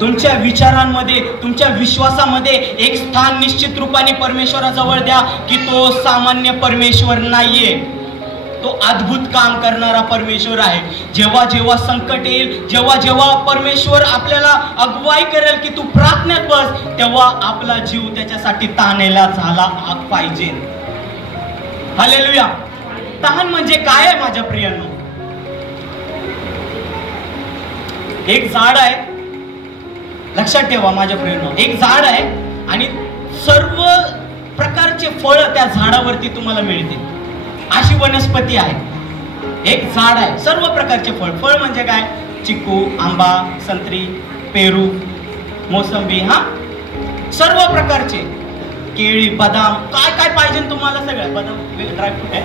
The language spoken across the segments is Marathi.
तुमच्या विचारांमध्ये, तुमच्या विश्वासामध्ये एक स्थान निश्चित रूपाने परमेश्वराजवळ द्या की तो सामान्य परमेश्वर नाहीये, तो अद्भुत काम करणारा परमेश्वर आहे. जेव्हा जेव्हा संकट येईल, जेव्हा जेव्हा परमेश्वर आपल्याला अगुवाई करेल की तू प्रार्थनेत बस, तेव्हा आपला जीव त्याच्यासाठी ताणलेला झाला पाहिजे. हालेलुया. तहान म्हणजे काय आहे माझ्या प्रियांनो? एक झाड आहे, लक्षात ठेवा माझ्या प्रियांनो, एक झाड आहे आणि सर्व प्रकारचे फळ त्या झाडावरती तुम्हाला मिळतील. अशी वनस्पती आहे. एक झाड आहे, सर्व प्रकारचे फळ. फळ म्हणजे काय? चिकू, आंबा, संत्री, पेरू, मोसंबी, हा सर्व प्रकारचे, केळी, बदाम, काय काय पाहिजे तुम्हाला सगळं. बदाम ड्रायफ्रूट आहे.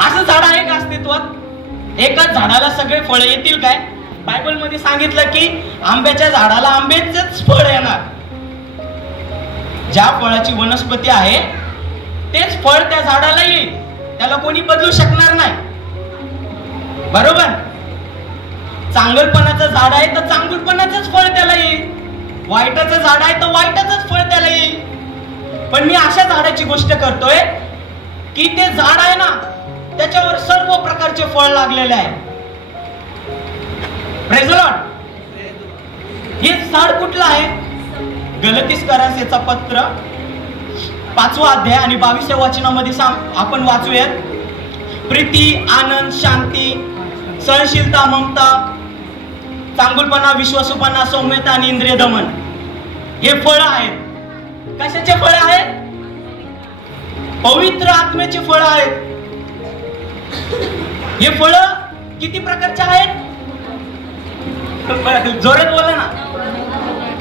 असं झाड आहे का अस्तित्वात? एकाच झाडाला सगळे फळ येतील काय? बायबल मध्ये सांगितलं की आंब्याच्या झाडाला आंब्याचेच फळ येणार. ज्या फळाची वनस्पती आहे तेच फळ त्या झाडाला येईल, त्याला कोणी बदलू शकणार नाही. बरोबर? चांगलपणाचं झाड आहे तर चांगलपणाचंच फळ त्याला येईल, वाईटाचं झाड आहे तर वाईटाचंच फळ त्याला येईल. पण मी अशा झाडाची गोष्ट करतोय की ते झाड आहे ना, त्याच्यावर सर्व प्रकारचे फळ लागलेले आहे. Praise the Lord. हे झाड कुठलं आहे? गलतीकरांचं पत्र 5वा अध्याय आणि 22व्या वचनामध्ये आपण वाचूयात. प्रीती, आनंद, शांती, सहनशीलता, ममता, चांगुलपणा, विश्वासूपणा, सौम्यता आणि इंद्रिय दमन हे फळ आहेत. कशाचे फळ आहेत? पवित्र आत्म्याचे फळ आहेत. हे फळ किती प्रकारचे आहेत? जोरात बोला ना.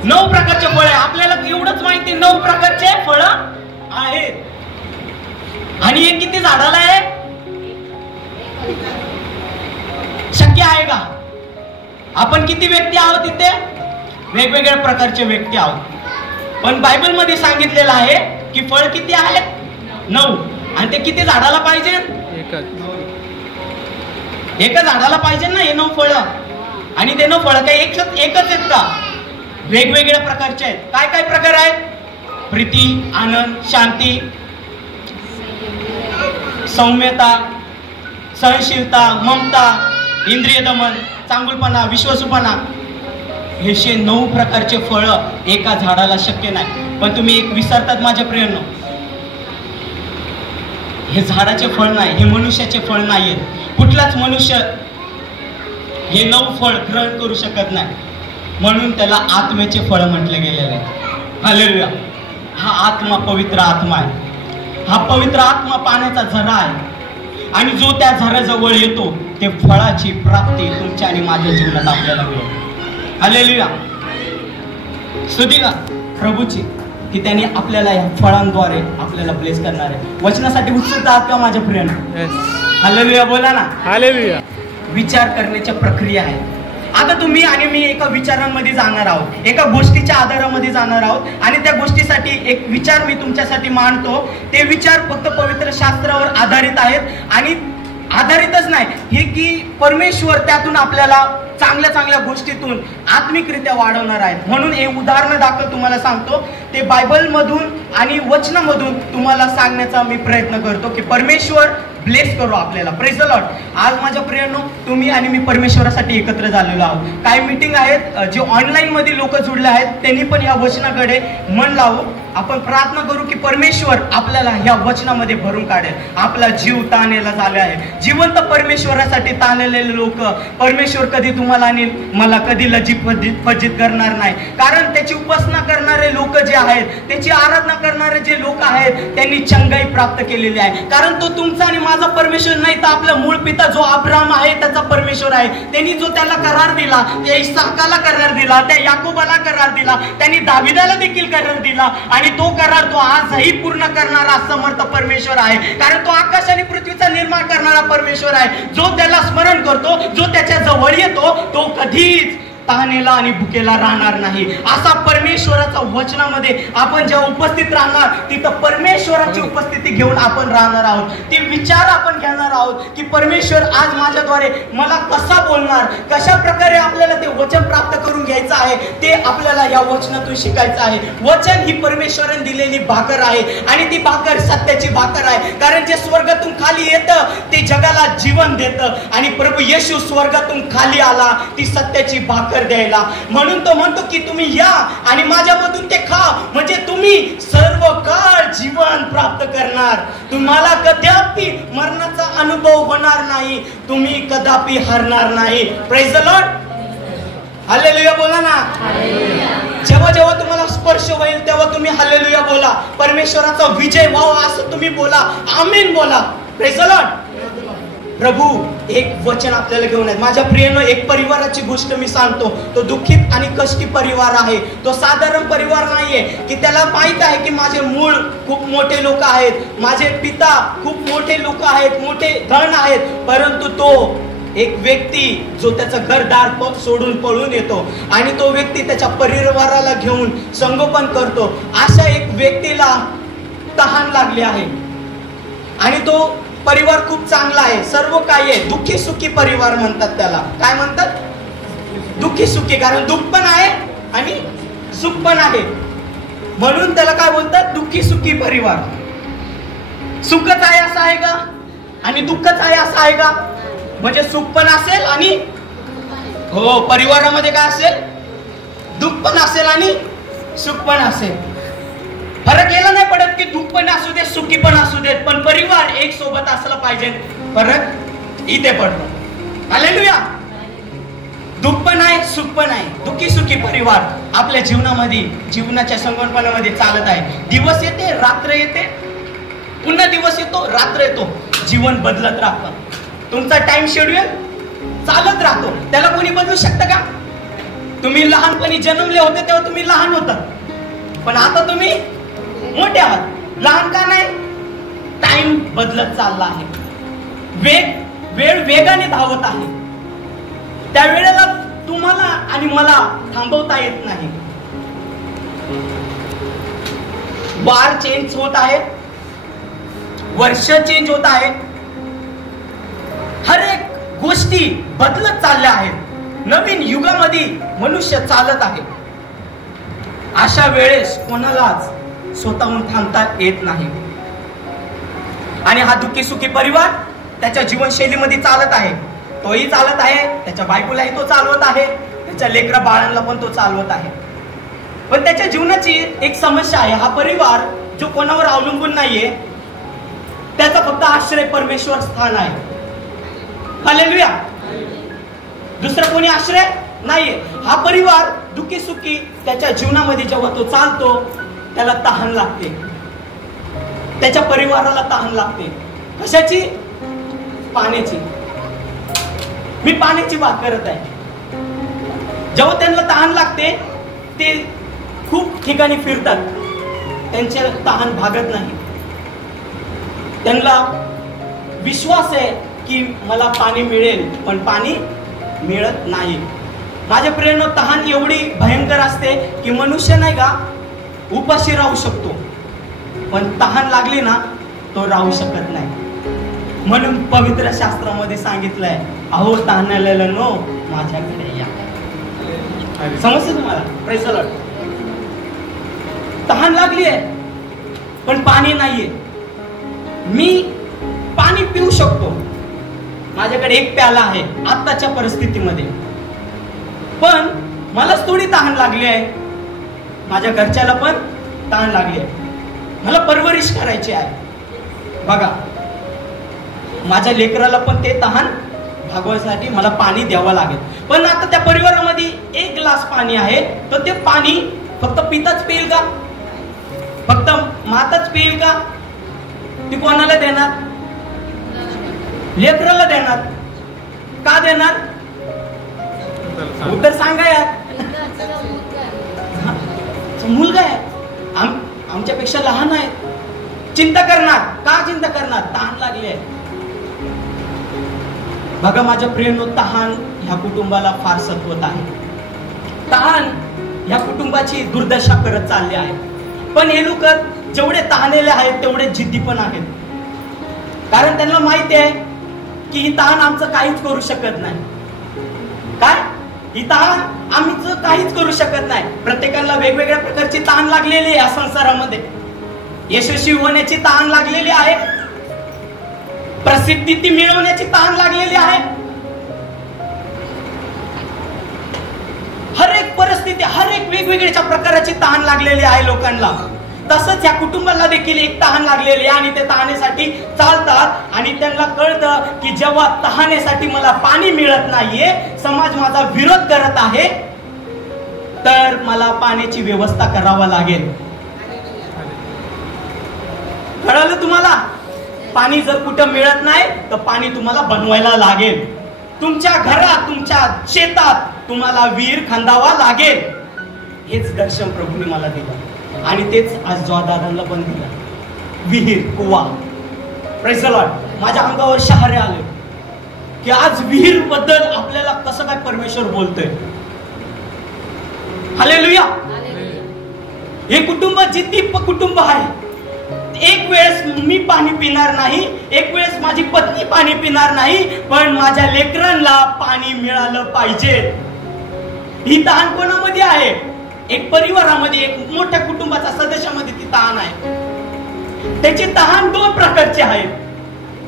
9 प्रकारचे फळ आहे. आपल्याला एवढंच माहिती, 9 प्रकारचे फळ आहेत. आणि हे किती झाडाला आहे? शक्य आहे का? आपण किती व्यक्ती आहोत इथे? वेगवेगळ्या प्रकारचे व्यक्ती आहोत. पण बायबल मध्ये सांगितलेलं आहे की फळ किती आहेत? 9. आणि ते किती झाडाला पाहिजे? एका झाडाला पाहिजे ना हे 9 फळ. आणि ते 9 फळ काय एकच आहेत का? वेगवेगळ्या प्रकारचे आहेत. काय काय प्रकार आहेत? प्रीती, आनंद, शांती, सौम्यता, सहनशीलता, ममता, इंद्रिय दमन, चांगुलपणा, विश्वासूपणा. हे 9 प्रकारचे फळ एका झाडाला शक्य नाही. पण तुम्ही एक विसरतात माझ्या प्रियांनो, हे झाडाचे फळ नाही, हे मनुष्याचे फळ नाहीये. कुठलाच मनुष्य हे 9 फळ ग्रहण करू शकत नाही. म्हणून त्याला आत्म्याचे फळ म्हटले गेलेले आहे. हालेलुया. हा आत्मा पवित्र आत्मा आहे. हा पवित्र आत्मा पाण्याचा झरा आहे आणि जो त्या झऱ्याजवळ येतो ते फळाची प्राप्ती तुमच्या आणि माझ्या जीवनात आपल्याला मिळेल. हालेलुया. स्तुती का प्रभूची की त्यांनी आपल्याला या फळांद्वारे आपल्याला ब्लेस करणार आहे. वचनासाठी उत्सुक आहात का माझ्या प्रियांनो? हालेलुया बोला ना. हालेलुया. विचार करण्याच्या प्रक्रिया आहे. आता तुम्ही आणि मी एका विचारांमध्ये जाणार आहोत, एका गोष्टीच्या आधारामध्ये जाणार आहोत आणि त्या गोष्टीसाठी एक विचार मी तुमच्यासाठी मांडतो. ते विचार फक्त पवित्र शास्त्रावर आधारित आहेत आणि आधारितच नाही हे की परमेश्वर त्यातून आपल्याला चांगल्या चांगल्या गोष्टीतून आत्मिकरित्या वाढवणार आहेत. म्हणून हे उदाहरण दाखल तुम्हाला सांगतो. ते बायबल मधून आणि वचनामधून तुम्हाला सांगण्याचा मी प्रयत्न करतो की परमेश्वर ब्लेस करू आपल्याला. Praise the Lord. आज माझ्या प्रियांनो तुम्ही आणि मी परमेश्वरासाठी एकत्र झालेलो आहोत. काही मीटिंग आहेत, जे ऑनलाईन मध्ये लोक जुडले आहेत त्यांनी पण या वचनाकडे मन लावू. आपण प्रार्थना करू की परमेश्वर आपल्याला या वचनामध्ये भरून काढेल. आपला जीव ताणलेला झाला आहे. जिवंत परमेश्वरासाठी ताणलेले लोक परमेश्वर कधी तुम्हाला आणि मला कधी लज्जित फज्जित करणार नाही. कारण त्याची उपासना करणारे लोक जे आहेत, त्याची आराधना करणारे जे लोक आहेत त्यांनी चंगाई प्राप्त केलेली आहे. कारण तो तुमचा आणि माझा परमेश्वर नाही तर आपला मूळ पिता जो अब्राहम आहे त्याचा परमेश्वर आहे. त्यांनी जो त्याला करार दिला, त्या इसाकाला करार दिला, त्या याकोबाला करार दिला, त्यांनी दाविदाला देखील करार दिला आणि तो करार तो आजही पूर्ण करणारा समर्थ परमेश्वर आहे. कारण तो आकाश आणि पृथ्वीचा निर्माण करणारा परमेश्वर आहे. जो त्याला स्मरण करतो, जो त्याच्या जवळ येतो तो कधीच तहानेला आणि भुकेला राहणार नाही. असा परमेश्वर परमेश्वराचा वचनामध्ये आपण जेव्हा उपस्थित राहणार, तिथं परमेश्वराची उपस्थिती घेऊन आपण राहणार आहोत. ते विचार आपण घेणार आहोत की परमेश्वर आज माझ्याद्वारे मला कसा बोलणार, कशा प्रकारे आपल्याला ते वचन प्राप्त करून घ्यायचं आहे, ते आपल्याला या वचनातून शिकायचं आहे. वचन ही परमेश्वराने दिलेली भाकर आहे आणि ती भाकर सत्याची भाकर आहे. कारण जे स्वर्गातून खाली येतं ते जगाला जीवन देतं आणि प्रभू येशू स्वर्गातून खाली आला ती सत्याची भाकर द्यायला. म्हणून तो म्हणतो की तुम्ही या आणि माझ्यामधून ते खा, म्हणजे तुम्ही सर्व काळ जीवन प्राप्त करणार. तुम्हाला कदापि मरणाचा अनुभव होणार नाही, तुम्ही कदापि हरणार नाही. Praise the Lord. हालेलुया बोला ना. जेव्हा जेव्हा तुम्हाला स्पर्श होईल तेव्हा तुम्ही हालेलुया बोला. परमेश्वराचा विजय व्हावा असं तुम्ही बोला. आमीन बोला. Praise the Lord. प्रभू एक वचन आपल्याला घेऊन आहेत. माझ्या प्रियेनं, एक परिवाराची गोष्ट मी सांगतो. तो दुःखित आणि कष्टी परिवार आहे. तो साधारण परिवार नाहीये की त्याला माहित आहे की माझे मूळ खूप मोठे लोक आहेत, माझे पिता खूप मोठे लोक आहेत, मोठे धन आहेत, परंतु तो एक व्यक्ती जो त्याचं घरदार सोडून पळून येतो आणि तो व्यक्ती त्याच्या परिवाराला घेऊन संगोपन करतो. अशा एक व्यक्तीला तहान लागली आहे आणि तो परिवार खूप चांगला आहे, सर्व काही आहे. दुःखी सुखी परिवार म्हणतात त्याला. काय म्हणतात? दुःखी सुखी. कारण दुःख पण आहे आणि सुख पण आहे, म्हणून त्याला काय बोलतात? दुःखी सुखी परिवार. सुखच आहे असं आहे का आणि दुःखच आहे असं आहे का? म्हणजे सुख पण असेल आणि हो परिवारामध्ये काय असेल? दुःख पण असेल आणि सुख पण असेल. फरक याला नाही पडत की दुःख पण असू दे, सुखी पण असू देत, पण परिवार एक सोबत असला पाहिजे. फरक इथे पडतो. हालेलुया. दुःख पण आहे, सुख पण आहे. दुःखी सुखी परिवार आपल्या जीवनामध्ये, जीवनाच्या संगणपणामध्ये चालत आहे. दिवस येते, रात्र येते, पुन्हा दिवस येतो, रात्र येतो. जीवन बदलत राहतं. तुमचा टाइम शेड्यूल चालत राहतो. त्याला कोणी बदलू शकतं का? तुम्ही लहानपणी जन्मले होते तेव्हा तुम्ही लहान होता, पण आता तुम्ही मोठे आहात. लहान का नाही? टाइम बदलत चालला आहे. वेळ वेगाने धावत आहे. त्यावेळेला तुम्हाला आणि मला थांबवता येत नाही. वार चेंज होत आहे, वर्ष चेंज होत आहे, हर एक गोष्टी बदलत चालल्या आहेत. नवीन युगामध्ये मनुष्य चालत आहे. अशा वेळेस कोणालाच स्वतःहून थांबता येत नाही. आणि हा दुःखी सुखी परिवार त्याच्या जीवनशैलीमध्ये चालत आहे. तोही चालत आहे, त्याच्या बायकोलाही तो चालवत आहे, त्याच्या लेकरा बाळांना पण तो चालवत आहे. पण त्याच्या जीवनाची एक समस्या आहे. हा परिवार जो कोणावर अवलंबून नाहीये, त्याचा फक्त आश्रय परमेश्वर स्थान आहे. हालेलुया. दुसरा कोणी आश्रय नाहीये. हा परिवार दुःखी सुखी त्याच्या जीवनामध्ये जेव्हा तो चालतो त्याला तहान लागते. त्याच्या परिवाराला तहान लागते. कशाची? पाण्याची. मी पाण्याची बात करत आहे. जेव्हा त्यांना तहान लागते ते खूप ठिकाणी फिरतात, त्यांचे तहान भागत नाही. त्यांना विश्वास आहे की मला पाणी मिळेल, पण पाणी मिळत नाही. माझ्या प्रियांनो, तहान एवढी भयंकर असते की मनुष्य नाही का उपाशी राहू शकतो, पण तहान लागली ना तो राहू शकत नाही. म्हणून पवित्र शास्त्रामध्ये सांगितलंय, अहो तहानलेल्यांनो माझ्याकडे या. समजतं तुम्हाला? Praise the Lord. तहान लागली आहे पण पाणी नाहीये. मी पाणी पिऊ शकतो, माझ्याकडे एक प्याला आहे आत्ताच्या परिस्थितीमध्ये, पण मलाच थोडी तहान लागली आहे, माझ्या घरच्याला पण तहान लागली आहे, मला परवरिश करायची आहे. बघा, माझ्या लेकराला पण ते तहान भागवायसाठी मला पाणी द्यावं लागेल. पण आता त्या परिवारामध्ये एक ग्लास पाणी आहे, तर ते पाणी फक्त पिताच पिईल का? फक्त माताच पिईल का? ती कोणाला देणार? लेकराला देणार. का देणार? उत्तर सांगा यार. मुलगा आहे, आमच्यापेक्षा लहान आहे, चिंता करणार. का चिंता करणार? तहान लागली आहे. बघा माझ्या प्रियांनो, तहान ह्या कुटुंबाला फार सतवत आहे. तहान या कुटुंबाची दुर्दशा करत चालले आहे. पण हे लोक जेवढे तहानेले आहेत तेवढे जिद्दी पण आहेत. कारण त्यांना माहिती आहे की ही तहान आमचं काहीच करू शकत नाही. काय ही तहान आम्हीच काहीच करू शकत नाही. प्रत्येकाला वेगवेगळ्या प्रकारची तहान लागलेली आहे. या संसारामध्ये यशस्वी होण्याची तहान लागलेली आहे, प्रसिद्धी ती मिळवण्याची तहान लागलेली आहे. हर एक परिस्थिती, हर एक वेगवेगळ्या प्रकारची तहान लागलेली आहे लोकांना. तसंच या कुटुंबाला देखील एक तहान लागलेली आहे आणि ते तहानेसाठी चालतात. आणि त्यांना कळतं की जेव्हा तहानेसाठी मला पाणी मिळत नाहीये, समाज माझा विरोध करत आहे, तर मला पाण्याची व्यवस्था करावा लागेल. कळलं तुम्हाला? पाणी जर कुठं मिळत नाही तर पाणी तुम्हाला बनवायला लागेल. तुमच्या घरात, तुमच्या शेतात तुम्हाला विहीर खंदावा लागेल. हेच दर्शन प्रभूने मला दिलं आणि तेच आज जॉदादांना पण दिलं. विहीर, कुवा. Praise the Lord. माझ्या अंगावर शहारे आले की आज विहीर बद्दल आपल्याला कसं काय परमेश्वर बोलतोय. हालेलुया. हे कुटुंब जिद्दी कुटुंब आहे. एक वेळेस मी पाणी पिणार नाही, एक वेळेस माझी पत्नी पाणी पिणार नाही, पण माझ्या लेकरांना पाणी मिळालं पाहिजे. ही तहान कोणामध्ये आहे? एक परिवारामध्ये, एक मोठ्या कुटुंबाच्या सदस्यामध्ये ती तहान आहे. त्याची तहान दोन प्रकारची आहे.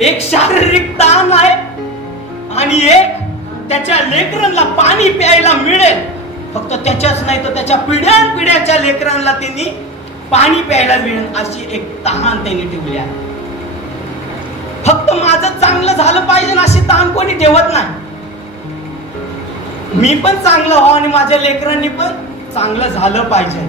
एक शारीरिक तहान आहे आणि एक त्याच्या लेकरांना पाणी प्यायला मिळेल. फक्त त्याच्याच नाही तर त्याच्या पिढ्यानपिढ्याच्या लेकरांना त्यांनी पाणी प्यायला मिळेल अशी एक तहान त्यांनी ठेवली आहे. फक्त माझं चांगलं झालं पाहिजे अशी तहान कोणी ठेवत नाही. मी पण चांगलं हो आणि माझ्या लेकरांनी पण चांगलं झालं पाहिजे.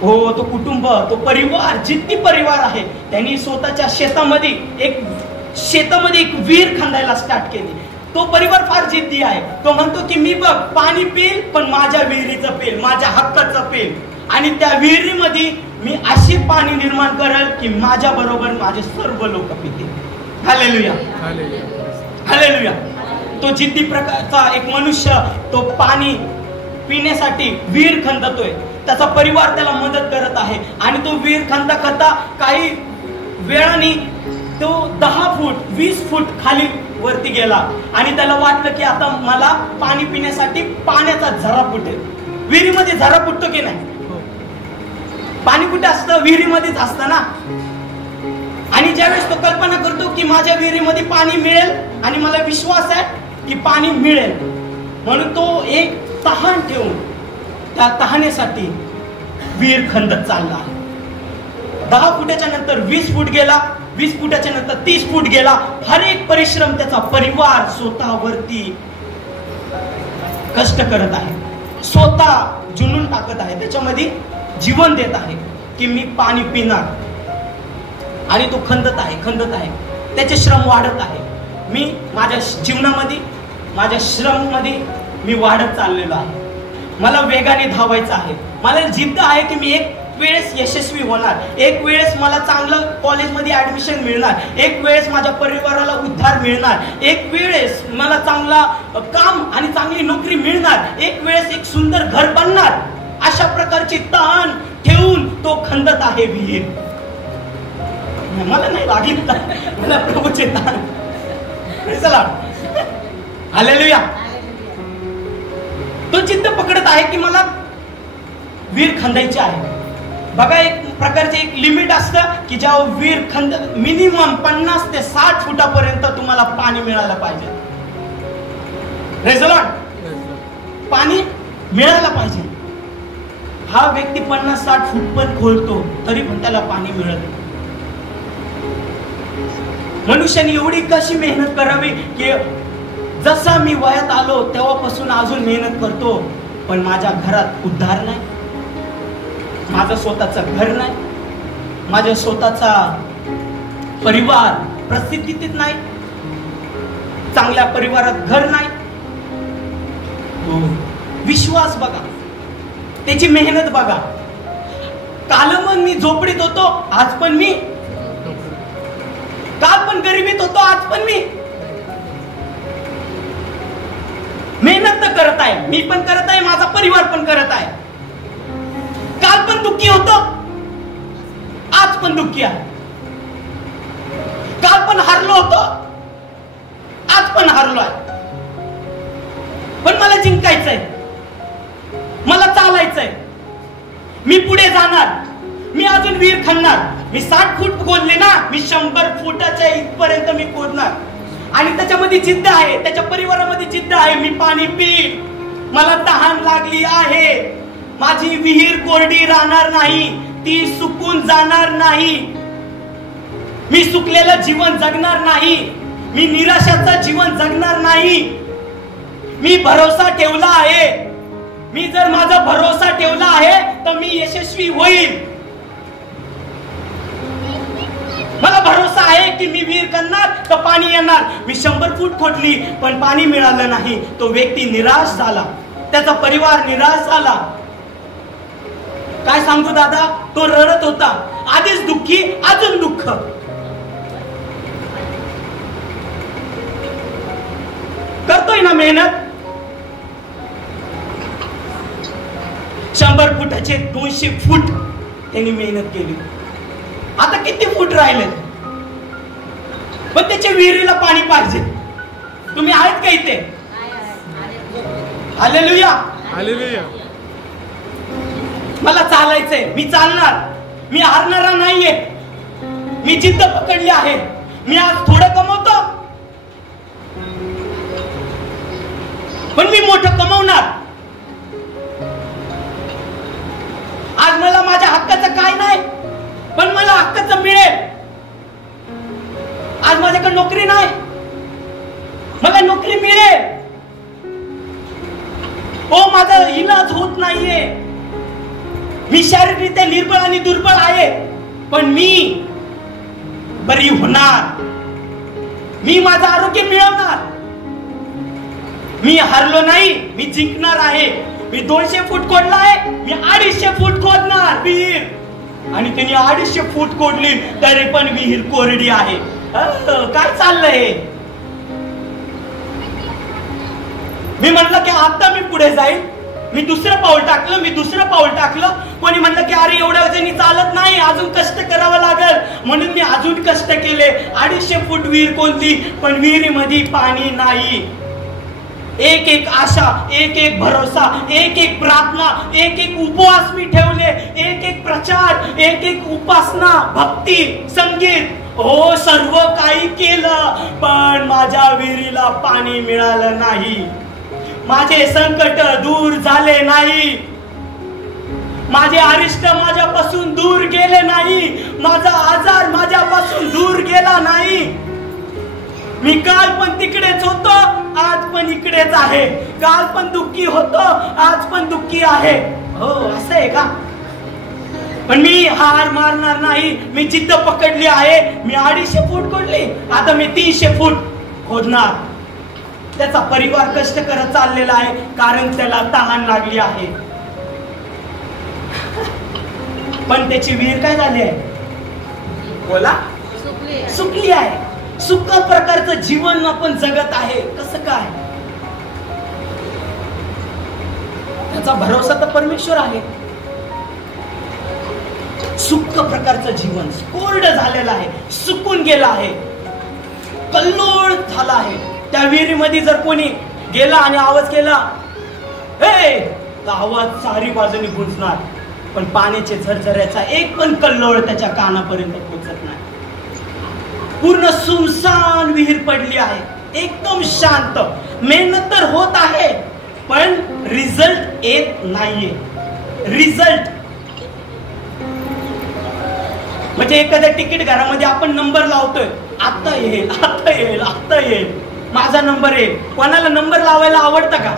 हो, तो कुटुंब, तो परिवार जिद्दी परिवार आहे. त्यांनी स्वतःच्या शेतामध्ये एक विहीर खंदायला स्टार्ट केली. तो परिवार फार जिद्दी आहे. तो म्हणतो की मी बघ पाणी पिल, पण माझ्या विहिरीचं पेल, माझ्या हक्काचं पेल. आणि त्या विहिरीमध्ये मी अशी पाणी निर्माण करेल की माझ्या बरोबर माझे सर्व लोक पितील. Hallelujah, hallelujah. तो जिद्दी प्रकारचा एक मनुष्य तो पाणी पिण्यासाठी विहीर खंदतोय. त्याचा परिवार त्याला मदत करत आहे आणि तो विहीर खंदा खंदा काही वेळाने तो 10 फूट 20 फूट खाली वरती गेला आणि त्याला वाटलं की आता मला पाणी पिण्यासाठी पाण्याचा झरा फुटेल. विहिरीमध्ये झरा फुटतो की नाही? पाणी कुठे असतं? विहिरीमध्येच असतं ना. आणि ज्यावेळेस तो कल्पना करतो की माझ्या विहिरीमध्ये पाणी मिळेल आणि मला विश्वास आहे की पाणी मिळेल, म्हणून तो एक तहान ठेवून त्या तहानेसाठी विहीर खंदत चालला. 10 फुटाच्या नंतर 20 फूट गेला, 20 फुटाच्या नंतर 30 फूट गेला. हर एक परिश्रम त्याचा परिवार स्वतःवरती कष्ट करत आहे, स्वतः जुनून टाकत आहे, त्याच्यामध्ये जीवन देत आहे की मी पाणी पिणार. आणि तो खंदत आहे, त्याचे श्रम वाढत आहे. मी माझ्या जीवनामध्ये, माझ्या श्रम मध्ये मी वाढत चाललेलो आहे. मला वेगाने धावायचं आहे. मला जिद्द आहे की मी एक वेळेस यशस्वी होणार, एक वेळेस मला चांगलं कॉलेजमध्ये ऍडमिशन मिळणार, एक वेळेस माझ्या परिवाराला उद्धार मिळणार, एक वेळेस मला चांगला काम आणि चांगली नोकरी मिळणार, एक वेळेस एक सुंदर घर बनणार. अशा प्रकारची तहान ठेवून तो खंदत आहे विहीर. मला नाही लागली, मला प्रभूची तहान. हालेलुया. तो जिद्द पकडत आहे की मला विहीर खंदायची आहे. बघा, एक प्रकारचे एक लिमिट असतं की जेव्हा विहीर खंद मिनिमम 50 ते 60 फुटापर्यंत तुम्हाला पाणी मिळालं पाहिजे. Praise the Lord. पाणी मिळायला पाहिजे. हा व्यक्ती 50-60 फूट पण खोलतो तरी पण त्याला पाणी मिळत नाही. मनुष्याने एवढी कशी मेहनत करावी की जसा मी वयात आलो तेव्हापासून अजून मेहनत करतो, पण माझ्या घरात उद्धार नाही, माझं स्वतःचं घर नाही, माझ्या स्वतःचा परिवार प्रसिद्धीत नाही, चांगल्या परिवारात घर नाही. विश्वास बघा, त्याची मेहनत बघा. काल पण मी झोपडीत होतो, आज पण मी, काल पण गरिबीत होतो, आज पण मी मेहनत तर करत आहे. मी पण करत आहे, माझा परिवार पण करत आहे. काल पण दुःखी होतो, आज पण दुःखी आहे. काल पण हारलो होतो, आज पण हारलोय. पण मला जिंकायचंय, मला चालायचंय, मी पुढे जाणार, मी अजून वीर खणणार. मी 60 फूट खोदले ना, मी 100 फुटाच्या इथपर्यंत मी खोदणार. आणि त्याच्यामध्ये जिद्द आहे, त्याच्या परिवारामध्ये जिद्द आहे. मी पाणी पिईल, मला तहान लागली आहे. माझी विहीर कोरडी राहणार नाही, ती सुकून जाणार नाही. मी सुकलेलं जीवन जगणार नाही, मी निराशाचं जीवन जगणार नाही. मी भरोसा ठेवला आहे. मी जर माझा भरोसा ठेवला आहे तर मी यशस्वी होईल. मला भरोसा आहे की मी विहीर करणार तर पाणी येणार. मी 100 फूट खोदली पण पाणी मिळालं नाही. तो व्यक्ती निराश झाला, त्याचा परिवार निराश झाला. काय सांगू दादा, तो रडत होता. आधीच दुःखी, अजून दुःख. करतोय ना मेहनत. 100 फुटाचे 200 फूट त्यांनी मेहनत केली. आता किती फूट राहिले, पण त्याच्या विहिरीला पाणी पाहिजे. तुम्ही आहेत का इथे? Hallelujah, hallelujah. मला चालायचंय, मी चालणार, मी हारणारा नाहीये. मी जिद्द पकडली आहे. मी आज थोडं कमवतो पण मी मोठं कमवणार. आज मला माझ्या हक्काचं काय नाही, पण मला हक्काचं मिळेल. आज माझ्याकडे नोकरी नाही, मला नोकरी मिळेल. ओ माझा इलाज होत नाहीये, मी शारीरिकरित्या निर्बळ आणि दुर्बळ आहे, पण मी बरी होणार. मी माझं आरोग्य मिळवणार. मी हारलो नाही, मी जिंकणार आहे. मी 200 फूट खोदला आहे, मी 250 फूट खोदणार विहीर. आणि त्यांनी 250 फूट खोदली तरी पण विहीर कोरडी आहे. काय चाललंय? मी म्हटलं की आता मी पुढे जाईल. मी दुसरं पाऊल टाकलं, मी दुसरं पाऊल टाकलं. कोणी म्हटलं की अरे एवढ्या जणी चालत नाही, अजून कष्ट करावं लागल. म्हणून मी अजून कष्ट केले. 250 फूट विहीर कोणती, पण विहिरीमध्ये पाणी नाही. एक एक आशा, एक एक भरोसा, एक एक प्रार्थना, एक एक उपवास मी ठेवले. एक एक प्रचार, एक एक उपासना, भक्ती, संगीत, हो सर्व काही केलं, पण माझ्या विहिरीला पाणी मिळालं नाही. माझे संकट दूर झाले नाही. माझे अरिष्ट माझ्यापासून दूर गेले नाही. माझा आजार माझ्यापासून दूर गेला नाही. मी काल पण तिकडेच होतो, आज पण इकडेच आहे. काल पण दुःखी होतो, आज पण दुःखी आहे. हो असं आहे का? पण मी हार मारणार नाही. मी जिद्द पकडली आहे. मी 250 फूट खोदली, आता मी 300 फूट खोदणार. त्याचा परिवार कष्ट करत चाललेला आहे, कारण त्याला तहान लागली आहे. पण त्याची विहीर काय झाली आहे? बोला, सुकली आहे. सुख प्रकारचं जीवन आपण जगत आहे. कसं काय? त्याचा भरोसा तर परमेश्वर आहे. सुख प्रकारचं जीवन कोरड झालेलं आहे, सुकून गेलं आहे, कल्लोळ झाला आहे. त्या विहिरीमध्ये जर कोणी गेला आणि आवाज केला, हे तर आवाज चारी बाजूने गुंजणार, पण पाण्याचे झरझऱ्याचा एक पण कल्लोळ त्याच्या कानापर्यंत पोहोचत नाही. पूर्ण सुनसान विहीर पडली आहे, एकदम शांत. मेहनत तर होत आहे, पण रिझल्ट येत नाहीये. रिझल्ट म्हणजे एखाद्या तिकीट घरामध्ये आपण नंबर लावतोय, आता येईल, आता येईल, आता येईल, माझा नंबर येईल. कोणाला नंबर लावायला आवडतं का?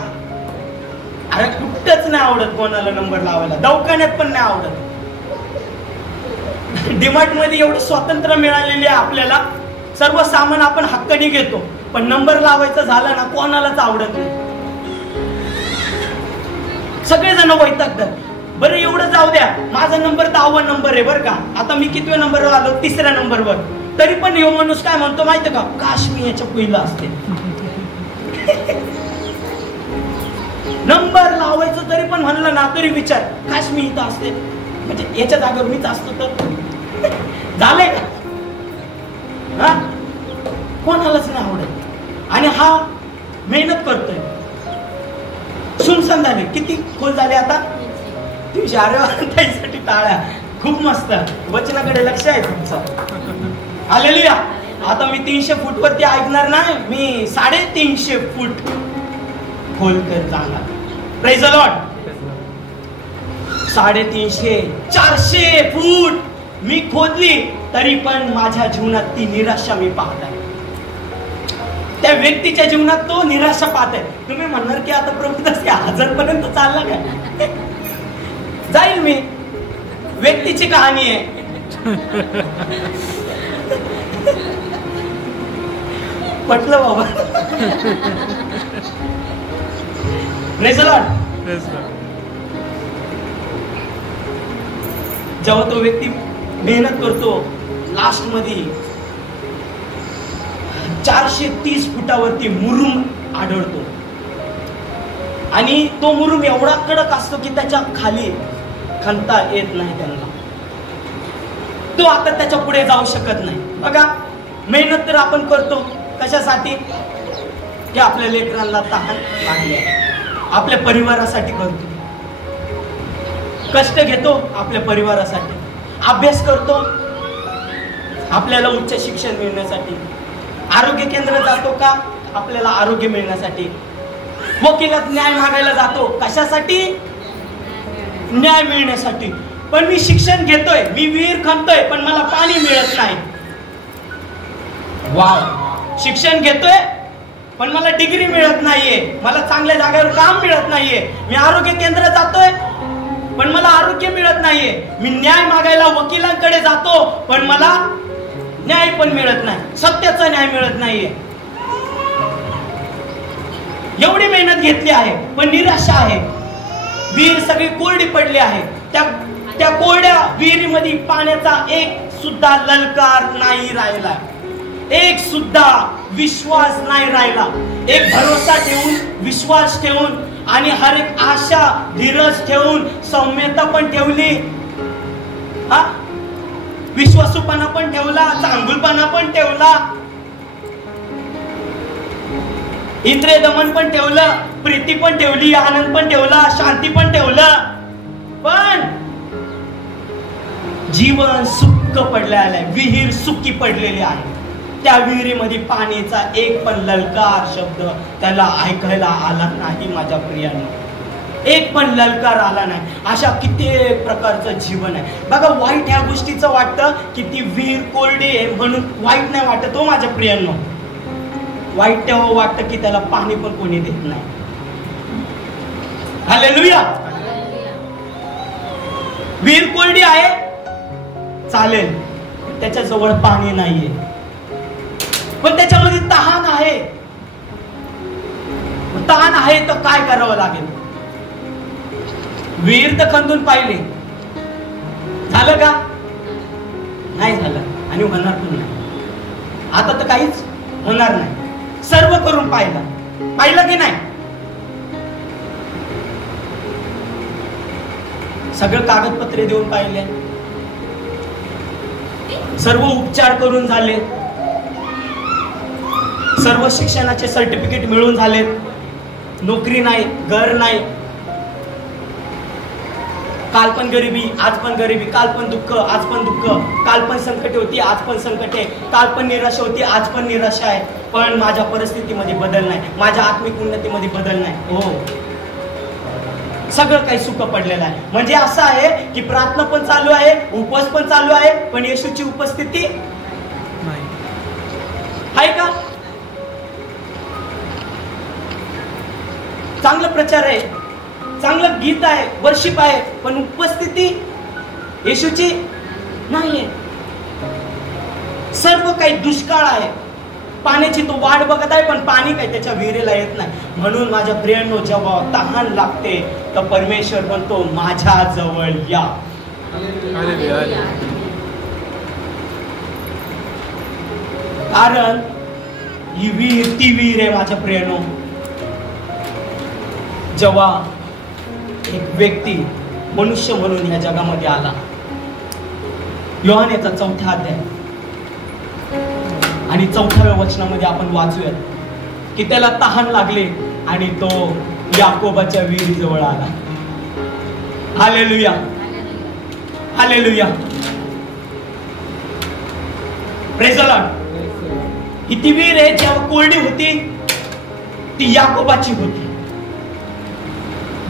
अरे कुठंच नाही आवडत कोणाला नंबर लावायला. दवाखान्यात पण नाही आवडत. डीमार्ट मध्ये एवढं स्वातंत्र्य मिळालेले आहे आपल्याला, सर्व सामान आपण हक्काने घेतो, पण नंबर लावायचं झालं ना कोणालाच आवडत नाही. सगळेजण वैतागतात. बरं एवढं जाऊ द्या, माझा नंबर 10वा नंबर आहे बरं का. आता मी कितव्या नंबरवर आलो? 3ऱ्या नंबरवर. तरी पण यो माणूस काय म्हणतो माहिती का? काश मी याच्या पहिला असते. नंबर लावायचं तरी पण म्हणलं ना तरी विचार, काश मी इथं असते. म्हणजे याच्या जागेवर मीच असतो तर झालंय का? हा, कोणालाच नाही आवडत. आणि हा मेहनत करतोय. सुनसान झाले. किती खोल झाले आता? 300. अरे त्यासाठी टाळ्या. खूप मस्त. वचनाकडे लक्ष आहे तुमचं. हालेलुया. आता मी 300 फूट वरती ऐकणार नाही, मी 350 फूट खोल कर जाणार. Praise the Lord. 350 400 फूट मी खोदली तरी पण माझ्या जीवनात ती निराशा मी पाहत आहे. त्या व्यक्तीच्या जीवनात तो निराशा पाहत आहे. तुम्ही म्हणणार की आता प्रभुदास 1000 पर्यंत चालला काय? जाईल मी. व्यक्तीची कहाणी आहे. पटलं बाबा. Praise the Lord. जेव्हा तो व्यक्ती मेहनत करतो, लास्ट मध्ये 430 फुटावरती मुरुम आढळतो. आणि तो मुरुम एवढा कडक असतो की त्याच्या खाली खणता येत नाही त्यांना. तो आता त्याच्या पुढे जाऊ शकत नाही. बघा, मेहनत तर आपण करतो कशासाठी? की आपल्या लेकरांना तहान लागली आहे, आपल्या परिवारासाठी करतो. कष्ट घेतो आपल्या परिवारासाठी. अभ्यास करतो आपल्याला उच्च शिक्षण मिळण्यासाठी. आरोग्य केंद्र जातो का? आपल्याला आरोग्य मिळण्यासाठी. वकिलात न्याय मागायला जातो कशासाठी? न्याय मिळण्यासाठी. पण मी शिक्षण घेतोय, मी विहीर खणतोय, पण मला पाणी मिळत नाही. वाव. शिक्षण घेतोय पण मला डिग्री मिळत नाहीये, मला चांगल्या जागेवर काम मिळत नाहीये. मी आरोग्य केंद्रात जातोय पण मला आरोग्य मिळत नाहीये. मी न्याय मागायला वकिलांकडे जातो पण मला न्याय पण मिळत नाही, सत्याचा न्याय मिळत नाहीये. एवढी मेहनत घेतली आहे पण निराशा आहे. विहीर सगळी कोरडी पडली आहे. त्या कोरड्या विहिरीमध्ये पाण्याचा एक सुद्धा ललकार नाही राहिला, एक सुद्धा विश्वास नाही राहिला. एक भरोसा ठेवून, विश्वास ठेवून आणि हर एक आशा, धीरज ठेवून, सौम्यता पण ठेवली, हा, विश्वासूपणा पण ठेवला, चांगुलपणा पण ठेवला, इंद्रिय दमन पण ठेवलं, प्रीती पण ठेवली, आनंद पण ठेवला, शांती पण ठेवलं. पण जीवन सुक्क पडले आहे. विहीर सुक्की पडलेली आहे. त्या विहिरीमध्ये पाण्याचा एक पण ललकार शब्द त्याला ऐकायला आला नाही. माझ्या प्रियांनो, एक पण ललकार आला नाही. अशा कित्येक प्रकारचं जीवन आहे. बघा, वाईट ह्या गोष्टीचं वाटतं की ती विहीर कोरडी आहे म्हणून वाईट नाही वाटत. हो माझ्या प्रियांनो, वाईट तेव्हा वाटतं की त्याला पाणी पण कोणी देत नाही. हालेलुया. विहीर कोरडी आहे चालेल, त्याच्या जवळ पाणी नाहीये, पण त्याच्यामध्ये तहान आहे. तहान आहे तर काय करावं लागेल? विहीर तर खंदून पाहिले, झालं का? नाही झालं आणि होणार पण नाही. आता तर काहीच होणार नाही. सर्व करून पाहिलं की नाही? सगळं कागदपत्रे देऊन पाहिले, सर्व उपचार करून झाले, सर्व शिक्षणाचे सर्टिफिकेट मिळून झाले, नोकरी नाही, घर नाही, काल पण गरिबी, आज पण गरिबी, काल पण दुःख, आज पण दुःख, काल पण संकटे होती, आज पण संकटे, काल पण निराशा होती, आज पण निराशा आहे. पण माझ्या परिस्थितीमध्ये बदल नाही, माझ्या आत्मिक उन्नतीमध्ये बदल नाही. हो, सगळं काही सुख पडलेलं आहे. म्हणजे असं आहे की प्रार्थना पण चालू आहे, उपवास पण चालू आहे, पण येशूची उपस्थिती आहे का? चांगला प्रचार आहे, चांगलं गीत आहे, वर्शिप आहे, पण उपस्थिती येशूची नाहीये. सर्व काही दुष्काळ आहे. पाण्याची तो वाट बघत आहे पण पाणी काही त्याच्या विहिरीला येत नाही. म्हणून माझ्या प्रियांनो, जेव्हा तहान लागते तर परमेश्वर म्हणतो माझ्या जवळ या. कारण ही विहीर ती विहीर आहे माझ्या प्रियांनो. जेव्हा एक व्यक्ती मनुष्य म्हणून या जगामध्ये आला. योहानेचा 4था अध्याय आणि 4व्या वचनामध्ये आपण वाचूयात की त्याला तहान लागले आणि तो याकोबाच्या विहिरीजवळ आला. Hallelujah, hallelujah, praise the Lord. ही ती विहीर आहे जेव्हा कोरडी होती ती याकोबाची होती.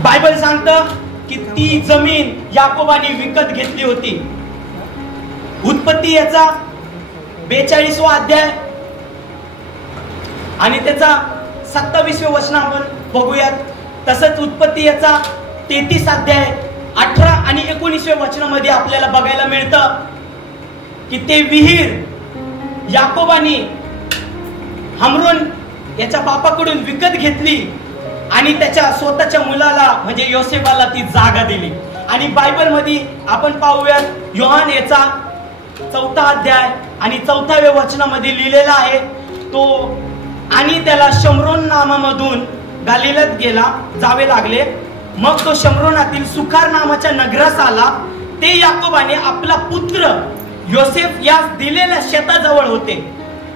बायबल सांगतं की ती जमीन याकोबाने विकत घेतली होती. उत्पत्ती याचा 42वा अध्याय आणि त्याचा 27वें वचन आपण बघूयात. तसंच उत्पत्ती याचा 33 अध्याय 18 आणि 19व्या वचनामध्ये आपल्याला बघायला मिळतं की ते विहीर याकोबाने हमरोन याच्या बापाकडून विकत घेतली आणि त्याच्या स्वतःच्या मुलाला म्हणजे योसेफाला ती जागा दिली. आणि बायबल मध्ये आपण पाहूयात योहान याचा 4था अध्याय आणि 4व्या वचनामध्ये लिहिलेला आहे तो आणि त्याला शमरोन नामामधून गालिलात जावे लागले. मग तो शमरोनातील सुखार नावाच्या नगरास आला. ते याकोबाने आपला पुत्र योसेफ यास दिलेल्या शेताजवळ होते.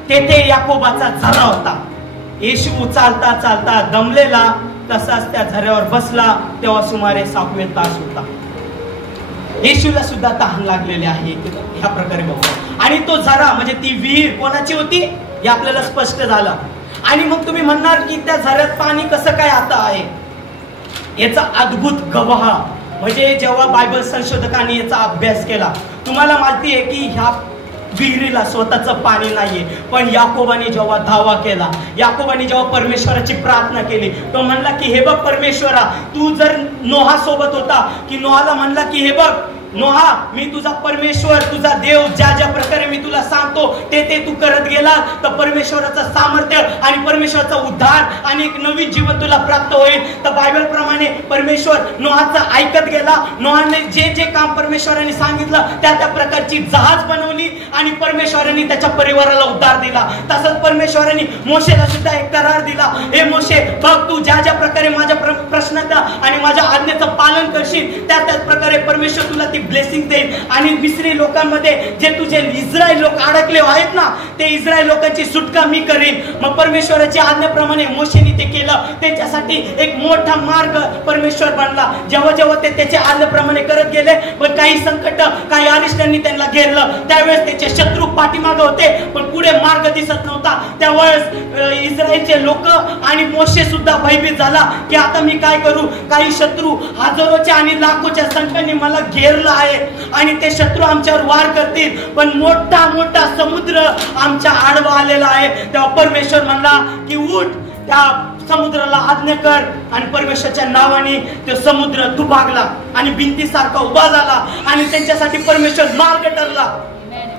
तेथे याकोबाचा झरा होता. येशू चालता चालता दमलेला तसाच त्या झऱ्यावर बसला. तेव्हा सुमारे 7 तास होता. येशूला सुद्धा तहान लागलेले आहे ह्या प्रकारे बघू. आणि तो झरा म्हणजे ती विहीर कोणाची होती हे आपल्याला स्पष्ट झालं. आणि मग तुम्ही म्हणणार की त्या झऱ्यात पाणी कसं काय आता आहे. याचा अद्भुत गवाह म्हणजे जेव्हा बायबल संशोधकांनी याचा अभ्यास केला तुम्हाला माहिती आहे की ह्या विहिरीला स्वतःचं पाणी नाहीये. पण याकोबाने जेव्हा धावा केला, याकोबाने जेव्हा परमेश्वराची प्रार्थना केली, तो म्हणला की हे बघ परमेश्वरा, तू जर नोहा सोबत होता की नोहाला म्हणला की हे बघ नोहा, मी तुझा परमेश्वर, तुझा देव, ज्या ज्या प्रकारे मी तुला सांगतो ते तू करत गेला तर परमेश्वराचं सामर्थ्य आणि परमेश्वराचा उद्धार आणि एक नवीन जीवन तुला प्राप्त होईल. तर बायबल प्रमाणे परमेश्वर नोहाचं ऐकत गेला. नोहाने जे जे काम परमेश्वराने सांगितलं त्या त्या प्रकारची जहाज बनवली आणि परमेश्वराने त्याच्या परिवाराला उद्धार दिला. तसंच परमेश्वराने मोशेला सुद्धा एक करार दिला. हे मोशे बघ, तू ज्या ज्या प्रकारे माझ्या प्रश्नाचं आणि माझ्या आज्ञेचं पालन करशील त्या त्याच प्रकारे परमेश्वर तुला ब्लेसिंग देईल. आणि मिस्री लोकांमध्ये जे तुझे इस्रायल लोक अडकले आहेत ना ते इस्रायल लोकांची सुटका मी करीन. मग परमेश्वराच्या आज्ञेप्रमाणे मोशेने ते केलं. त्याच्यासाठी एक मोठा मार्ग परमेश्वर बनला. जेव्हा जेव्हा ते त्याच्या आज्ञेप्रमाणे करत गेले पण काही संकट काही अरिष्टांनी त्यांना घेरलं. त्यावेळेस त्याचे शत्रू पाठीमागे होते पण पुढे मार्ग दिसत नव्हता. त्यावेळेस इस्रायलचे लोक आणि मोशे सुद्धा भयभीत झाला की आता मी काय करू. काही शत्रू हजारोच्या आणि लाखोच्या संख्येने मला घेरलं आहे आणि ते शत्रू आमच्यावर वार करतील पण मोठा मोठा समुद्र आमच्या आडवा आलेला आहे. तेव्हा परमेश्वर म्हणला की उठ, त्या समुद्राला आज्ञा कर. आणि परमेश्वराच्या नावाने तो समुद्र दुभागला आणि भिंतीसारखा उभा झाला आणि त्यांच्यासाठी परमेश्वर मार्ग ठरला.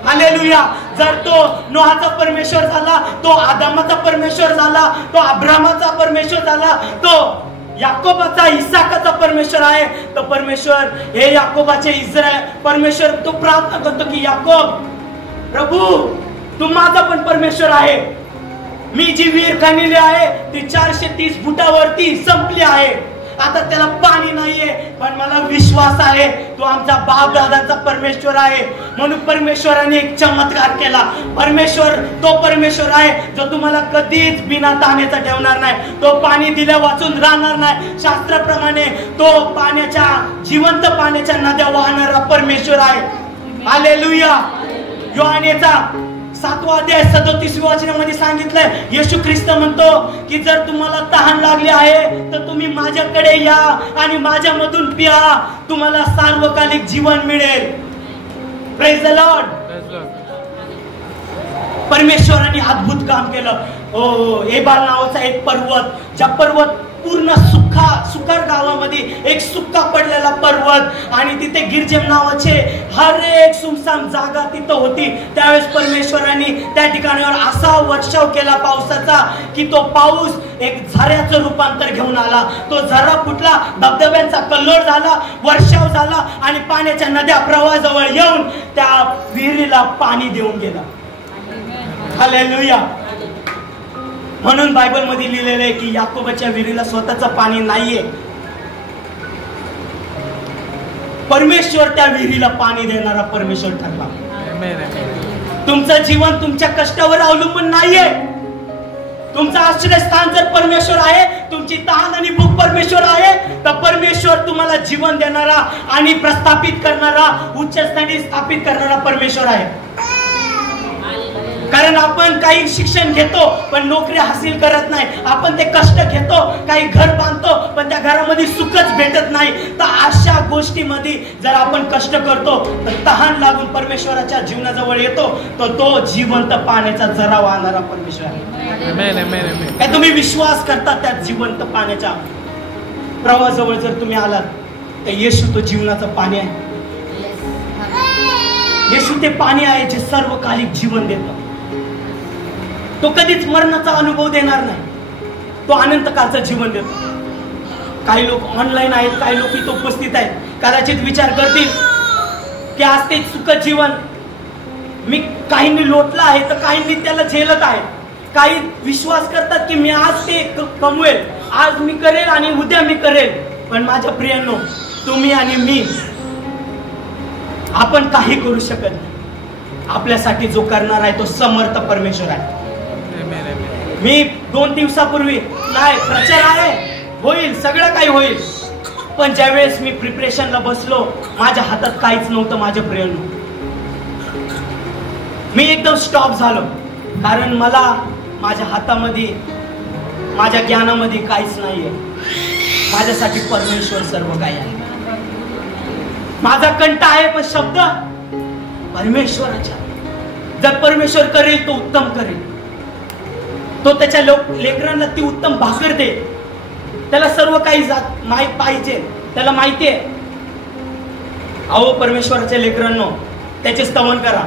हालेलुया. जर तो नोहाचा परमेश्वर झाला, तो आदामाचा परमेश्वर झाला, तो अब्रामाचा परमेश्वर झाला, तो याकोबाचा इसाकाचा परमेश्वर आहे, तर परमेश्वर हे याकोबाचे इस्रायल परमेश्वर तो प्रार्थना करतो की याकोब प्रभू तू माझा पण परमेश्वर आहे. मी जी विहीर खणली आहे ती 430 फुटावरती संपली आहे. आता त्याला पाणी नाहीये पण मला विश्वास आहे तो आमचा बाप दादाचा परमेश्वर आहे. म्हणून परमेश्वराने एक चमत्कार केला. परमेश्वर तो परमेश्वर आहे जो तुम्हाला कधीच बिना ताण्याचा ठेवणार नाही. तो पाणी दिल्या वाचून राहणार नाही. शास्त्राप्रमाणे तो पाण्याच्या जिवंत पाण्याच्या नद्या वाहणारा परमेश्वर आहे. हालेलुया. योहानेचा 7वा अध्याय 37व्या वचनामध्ये सांगितलंय येशू ख्रिस्त म्हणतो की जर तुम्हाला तहान लागली आहे तर तुम्ही माझ्याकडे या आणि माझ्यामधून प्या, तुम्हाला सार्वकालिक जीवन मिळेल. Praise the Lord. परमेश्वराने अद्भुत काम केलं. एबाल नावाचा एक पर्वत, ज्या पर्वत पूर्ण सुखार गावामध्ये एक सुक्का पडलेला पर्वत आणि तिथे गिरजेम नावाचे हर एक सुमसाम जागा तिथं होती. त्यावेळेस परमेश्वराने त्या ठिकाणावर असा वर्षाव केला पावसाचा की तो पाऊस एक झऱ्याचं रूपांतर घेऊन आला. तो झरा फुटला, धबधब्यांचा कल्लोळ झाला, वर्षाव झाला आणि पाण्याच्या नद्या प्रवाहाजवळ येऊन त्या विहिरीला पाणी देऊन गेला. हालेलुया. म्हणून बायबल मध्ये लिहिलेलं आहे की याकोबाच्या विहिरीला स्वतःचं पाणी नाहीये. परमेश्वर त्या विहिरीला पाणी देणारा परमेश्वर ठरला. तुमचं जीवन तुमच्या कष्टावर अवलंबून नाहीये. तुमचं आश्रयस्थान जर परमेश्वर आहे, तुमची तहान आणि भूक परमेश्वर आहे, तर परमेश्वर तुम्हाला जीवन देणारा आणि प्रस्थापित करणारा, उच्चस्थानी स्थापित करणारा परमेश्वर आहे. कारण आपण काही शिक्षण घेतो पण नोकरी हासिल करत नाही, आपण ते कष्ट घेतो, काही घर बांधतो पण त्या घरामध्ये सुखच भेटत नाही. तर अशा गोष्टीमध्ये जर आपण कष्ट करतो तर तहान लागून परमेश्वराच्या जीवनाजवळ येतो, तर तो जिवंत पाण्याचा झरा वाहणारा परमेश्वर आहे. काय तुम्ही विश्वास करता त्या जिवंत पाण्याच्या प्रवाहाजवळ जर तुम्ही आलात तर येशू तो जीवनाचं पाणी आहे. येशू ते पाणी आहे जे सर्वकालिक जीवन देतं. तो कधीच मरणाचा अनुभव देणार नाही, तो अनंत काळचं जीवन देतो. काही लोक ऑनलाईन आहेत, काही लोक इथं उपस्थित आहेत, कदाचित विचार करतील की आज ते सुखद जीवन मी काहींनी लोटलं आहे तर काहींनी त्याला झेलत आहे. काही विश्वास करतात की मी आज ते कमवेल, आज मी करेल आणि उद्या मी करेल. पण माझ्या प्रियांनो, तुम्ही आणि मी आपण काही करू शकत नाही. आपल्यासाठी जो करणार आहे तो समर्थ परमेश्वर आहे. मी 2 दिवसापूर्वी नाही, प्रचार आहे, होईल, सगळं काही होईल, पण ज्यावेळेस मी प्रिपरेशनला बसलो माझ्या हातात काहीच नव्हतं. माझ्या प्रियांनो, मी एकदम स्टॉप झालो, कारण मला माझ्या हातामध्ये, माझ्या ज्ञानामध्ये काहीच नाहीये. माझ्यासाठी परमेश्वर सर्व काही आहे. माझा कंठ आहे पण शब्द परमेश्वराचा. जर परमेश्वर करेल तो उत्तम करेल. तो त्याच्या लेकरांना ती उत्तम भाकर दे. त्याला सर्व काही माहीत पाहिजे, त्याला माहिती आहे. अहो परमेश्वराच्या लेकरांनो, त्याचे स्तवन करा,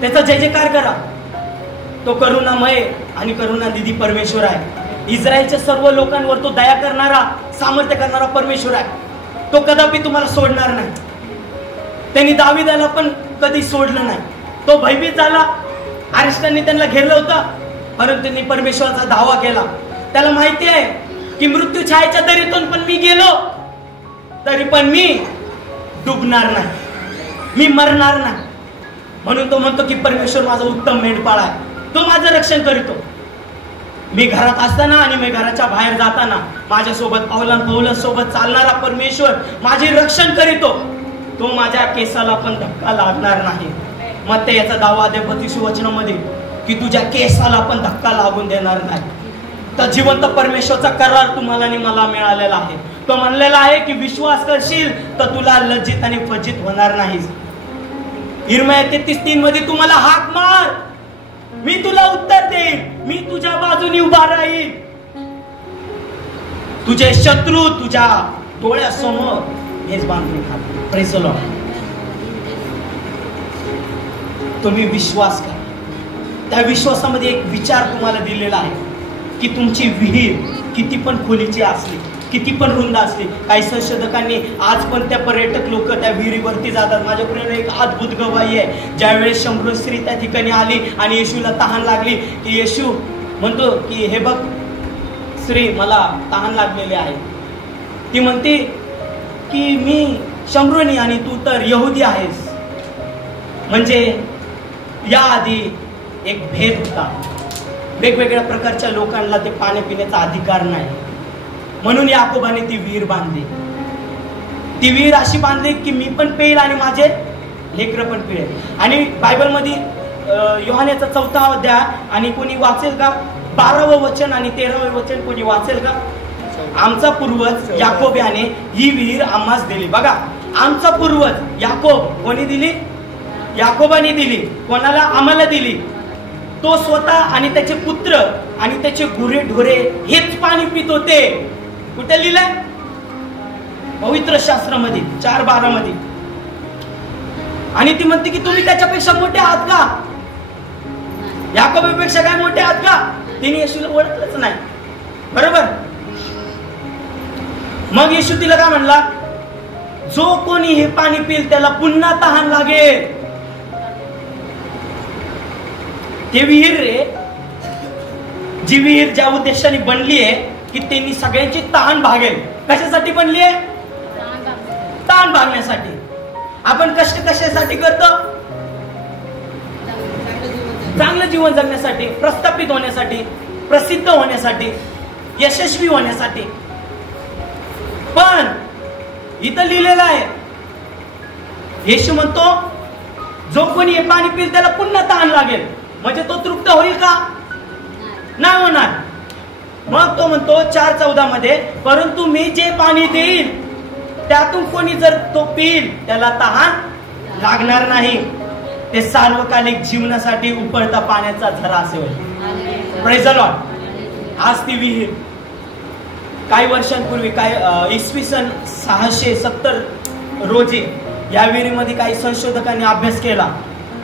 त्याचा जय जयकार करा. तो करुणामय आणि करुणानिधी परमेश्वर आहे. इस्रायलच्या सर्व लोकांवर तो दया करणारा, सामर्थ्य करणारा परमेश्वर आहे. तो कदापि तुम्हाला सोडणार नाही. त्यांनी दाविदाला पण कधी सोडलं नाही. तो भयभीत झाला, अरिष्टांनी त्यांना घेरलं होतं, परंतु त्यांनी परमेश्वराचा दावा केला. त्याला माहिती आहे की मृत्यू छायेच्या दरीतून पण मी गेलो तरी पण मी डुबणार नाही, मी मरणार नाही. म्हणून तो म्हणतो की परमेश्वर माझा उत्तम मेंढपाळ आहे, तो माझं रक्षण करतो. मी घरात असताना आणि मी घराच्या बाहेर जाताना माझ्यासोबत पावलांसोबत चालणारा परमेश्वर माझे रक्षण करीतो. तो माझ्या केसाला पण धक्का लागणार नाही. मग ते याचा दावा दे 32 वचनामध्ये की तुझ्या केसाला पण धक्का लागून देणार नाही. तर जिवंत परमेश्वरचा करार तुम्हाला आणि मला मिळालेला आहे. तो म्हणलेला आहे की विश्वास करशील तर तुला लज्जित आणि फज्जित होणार नाहीस. इर्मया 33:3 मध्ये तुम्हाला हाक मार, मी तुला उत्तर देईन, मी तुझ्या बाजूने उभा राहील. तुझे शत्रू तुझ्या डोळ्यासमोर हेच बांधून खात. Praise the Lord. तुम्ही विश्वास करा. त्या विश्वासामध्ये एक विचार तुम्हाला दिलेला आहे की तुमची विहीर किती पण खोलीची असली, किती पण रुंद असली. काही संशोधकांनी आज पण त्या पर्यटक लोक त्या विहिरीवरती जातात. माझ्याकडे एक अद्भुत गवाही आहे. ज्यावेळेस शंभर स्त्री त्या ठिकाणी आली आणि येशूला तहान लागली की येशू म्हणतो की हे बघ स्त्री, मला तहान लागलेली आहे. ती म्हणते की मी शंभरोनी आणि तू तर यहुदी आहेस. म्हणजे याआधी एक भेद होता. वेगवेगळ्या प्रकारच्या लोकांना ते पाणी पिण्याचा अधिकार नाही. म्हणून याकोबाने ती विहीर बांधली. ती विहीर अशी बांधली की मी पण पेईल आणि माझे लेकरं पण पिळेल. आणि बायबलमध्ये योहानेचा 4वा अध्याय आणि कोणी वाचेल का 12वं वचन आणि 13वं वचन कोणी वाचेल का? आमचा पूर्वज याकोब याने ही विहीर आम्हास दिली. बघा, आमचा पूर्वज याकोब कोणी दिली? याकोबाने दिली. कोणाला? आम्हाला दिली. तो स्वतः आणि त्याचे पुत्र आणि त्याचे गुरे ढोरे हेच पाणी पित होते. कुठे लिहिलंय? पवित्र शास्त्रामध्ये 4:12 मध्ये. आणि ती म्हणते की तुम्ही त्याच्यापेक्षा मोठे आहात का? याकोबापेक्षा काय मोठे आहात का? तिने येशूला ओळखलंच नाही. बरोबर. मग येशू तिला काय म्हणला? जो कोणी हे पाणी पिल त्याला पुन्हा तहान लागेल. ते विहीर रे, जी विहीर ज्या उद्देशाने बनली आहे की त्यांनी सगळ्यांची तहान भागेल. कशासाठी बनली आहे? तहान भागण्यासाठी. आपण कष्ट कशासाठी करतो? चांगलं जीवन जगण्यासाठी, प्रस्थापित होण्यासाठी, प्रसिद्ध होण्यासाठी, यशस्वी होण्यासाठी. पण इथं लिहिलेलं आहे, येशू म्हणतो जो कोणी हे पाणी पिईल त्याला पुन्हा तहान लागेल. म्हणजे तो तृप्त होईल का? नाही होणार. मग तो म्हणतो 4:14 मध्ये, परंतु मी जे पाणी देईल त्यातून कोणी जर तो पिईल त्याला तहान लागणार नाही. ते सार्वकालिक जीवनासाठी उपळता पाण्याचा झरा असेल. Praise the Lord. आज ती विहीर काही वर्षांपूर्वी इसवी सन 670 रोजी या विहिरीमध्ये काही संशोधकांनी अभ्यास केला.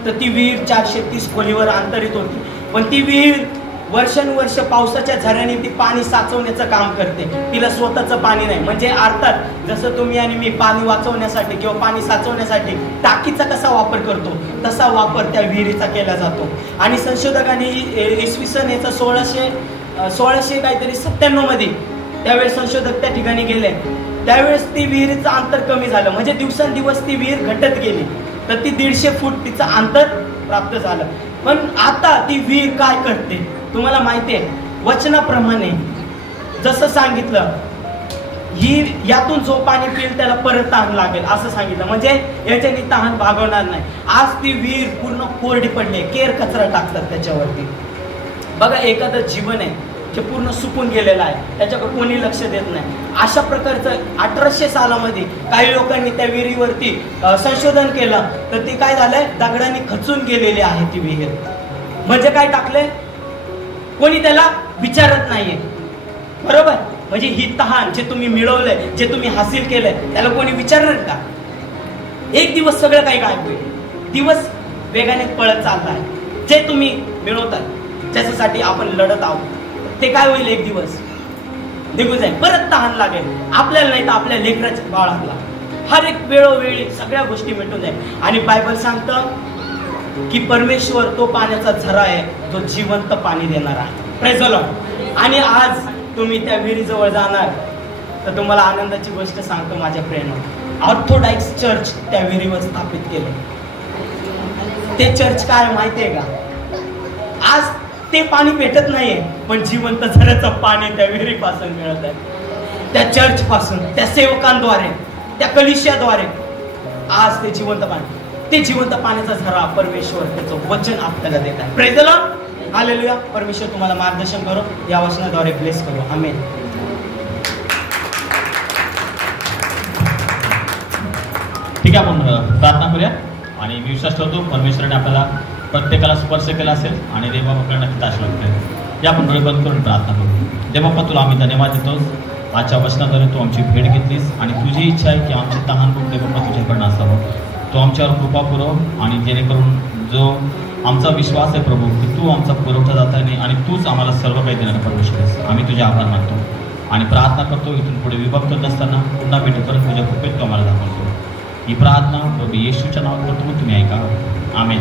तर ती विहीर 430 खोलीवर अंतरित होती. पण ती विहीर वर्षानुवर्ष पावसाच्या झऱ्याने ती पाणी साचवण्याचं काम करते. तिला स्वतःचं पाणी नाही. म्हणजे अर्थात जसं तुम्ही आणि मी पाणी वाचवण्यासाठी किंवा पाणी साचवण्यासाठी टाकीचा कसा वापर करतो तसा वापर त्या विहिरीचा केला जातो. आणि संशोधकांनी इसवी सन याचा 1600 काहीतरी 97 मध्ये त्यावेळेस संशोधक त्या ठिकाणी गेले. त्यावेळेस ती विहिरीचं अंतर कमी झालं. म्हणजे दिवसेंदिवस ती विहीर घटत गेली. तर ती 150 फूट तिचं अंतर प्राप्त झालं. पण आता ती विहीर काय करते तुम्हाला माहिती आहे? वचनाप्रमाणे जसं सांगितलं, ही यातून जो पाणी पिईल त्याला परत तहान लागेल असं सांगितलं. म्हणजे याच्याने तहान भागवणार नाही. आज ती विहीर पूर्ण कोरडी पडली. केर कचरा टाकतात त्याच्यावरती. बघा, एखादं जीवन आहे जे पूर्ण सुकून गेलेलं आहे, त्याच्याकडे कोणी लक्ष देत नाही. अशा प्रकारचं 1800 सालामध्ये काही लोकांनी त्या विहिरीवरती संशोधन केलं. तर ती काय झालंय, दगडांनी खचून गेलेली आहे ती विहीर. म्हणजे काय टाकले, कोणी त्याला विचारत नाहीये. बरोबर? म्हणजे ही तहान जे तुम्ही मिळवलंय, जे तुम्ही हासिल केलंय, त्याला कोणी विचारणार का? एक दिवस सगळं काही गायब होईल. दिवस वेगाने पळत चाललाय. जे तुम्ही मिळवतात, ज्याच्यासाठी आपण लढत आहोत, ते काय होईल, एक दिवस निघून जाईल. परत तहान लागेल. आपल्याला नाही तर आपल्या लेकराच्या बाळाला. हर एक वेळोवेळी सगळ्या गोष्टी मिटून जाईल. आणि बायबल सांगतं की परमेश्वर तो पाण्याचा झरा आहे जो जिवंत पाणी देणार आहे. Praise the Lord. आणि आज तुम्ही त्या विहिरीजवळ जाणार तर तुम्हाला आनंदाची गोष्ट सांगतो माझ्या फ्रेंड, ऑर्थोडॉक्स चर्च त्या विहिरीवर स्थापित केले. ते चर्च काय माहितीये का? आज ते पाणी भेटत नाहीये, पण जिवंत झऱ्याचं पाणी त्या विहिरीपासून मिळत आहे. त्या चर्च पासून, त्या सेवकांद्वारे, त्या कलिशियाद्वारे आज ते जिवंत पाणी, ते जिवंत पाण्याचा झरा परमेश्वर त्याचं वचन आपल्याला देत आहे. Praise the Lord. हालेलुया. परमेश्वर तुम्हाला मार्गदर्शन करो, या वचनाद्वारे ब्लेस करो. आमेन. ठीक आहे, आपण प्रार्थना करूया. आणि मी विश्वास ठेवतो परमेश्वराने आपल्याला प्रत्येकाला स्पर्श केला असेल आणि देवबाप आपल्याला नक्कीच आशीर्वाद करेल. या आपण डोळे बंद करून प्रार्थना करू. देवबाप्पा, तुला आम्ही धन्यवाद देतो. आजच्या वचनाद्वारे तू आमची भेट घेतलीस आणि तुझी इच्छा आहे की आमची तहान भूक देवबाप्पा तुझ्याकडनं असावं. तू आमच्यावर कृपा पुरव आणि जेणेकरून जो आमचा विश्वास आहे प्रभू की तू आमचा पुरवठादाता आहे आणि तूच आम्हाला सर्व काही देणारा परमेश्वर आहेस. आम्ही तुझे आभार मानतो आणि प्रार्थना करतो. इथून पुढे विभाग करत असताना पुन्हा भेटूपर्यंत तुझ्या कृपेत तू आम्हाला दाखवतो. ही प्रार्थना प्रभू येशूच्या नावात करतो. तुम्ही ऐका. आमेन.